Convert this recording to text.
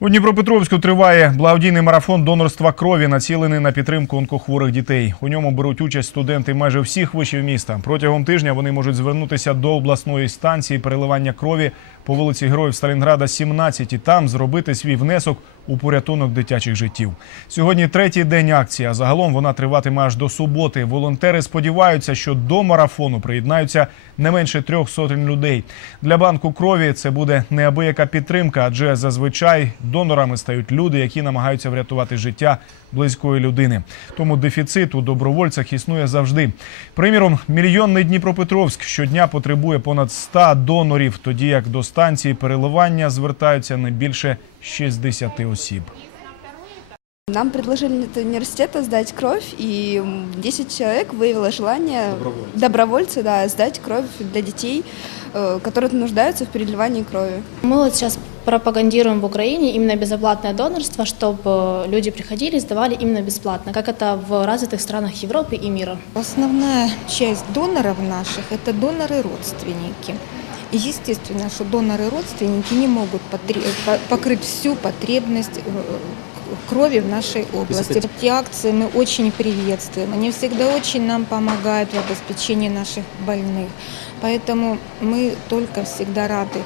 У Дніпропетровську триває благодійний марафон донорства крові, націлений на підтримку онкохворих дітей. У ньому беруть участь студенти майже всіх вишів міста. Протягом тижня вони можуть звернутися до обласної станції переливання крові по вулиці Героїв Сталінграда, 17 і там зробити свій внесок у порятунок дитячих життів. Сьогодні третій день акції. а Загалом вона триватиме аж до суботи. Волонтери сподіваються, що до марафону приєднаються не менше трьох сотень людей. Для банку крові це буде неабияка підтримка, адже зазвичай донорами стають люди, які намагаються врятувати життя близької людини. Тому дефіцит у добровольцях існує завжди. Приміром, мільйонний Дніпропетровськ щодня потребує понад 100 донорів, тоді як до станції переливання звертаються не більше 60 осіб. Нам предложили от университета сдать кровь, и м, 10 человек выявило желание добровольцы, да, сдать кровь для детей, э, которые нуждаются в переливании крови. Мы вот сейчас пропагандируем в Украине именно безоплатное донорство, чтобы люди приходили и сдавали именно бесплатно, как это в развитых странах Европы и мира. Основная часть доноров наших – это доноры-родственники. И естественно, что доноры-родственники не могут потре- по- покрыть всю потребность э, крови в нашей области. Эти акции мы очень приветствуем. Они всегда очень нам помогают в обеспечении наших больных. Поэтому мы только всегда рады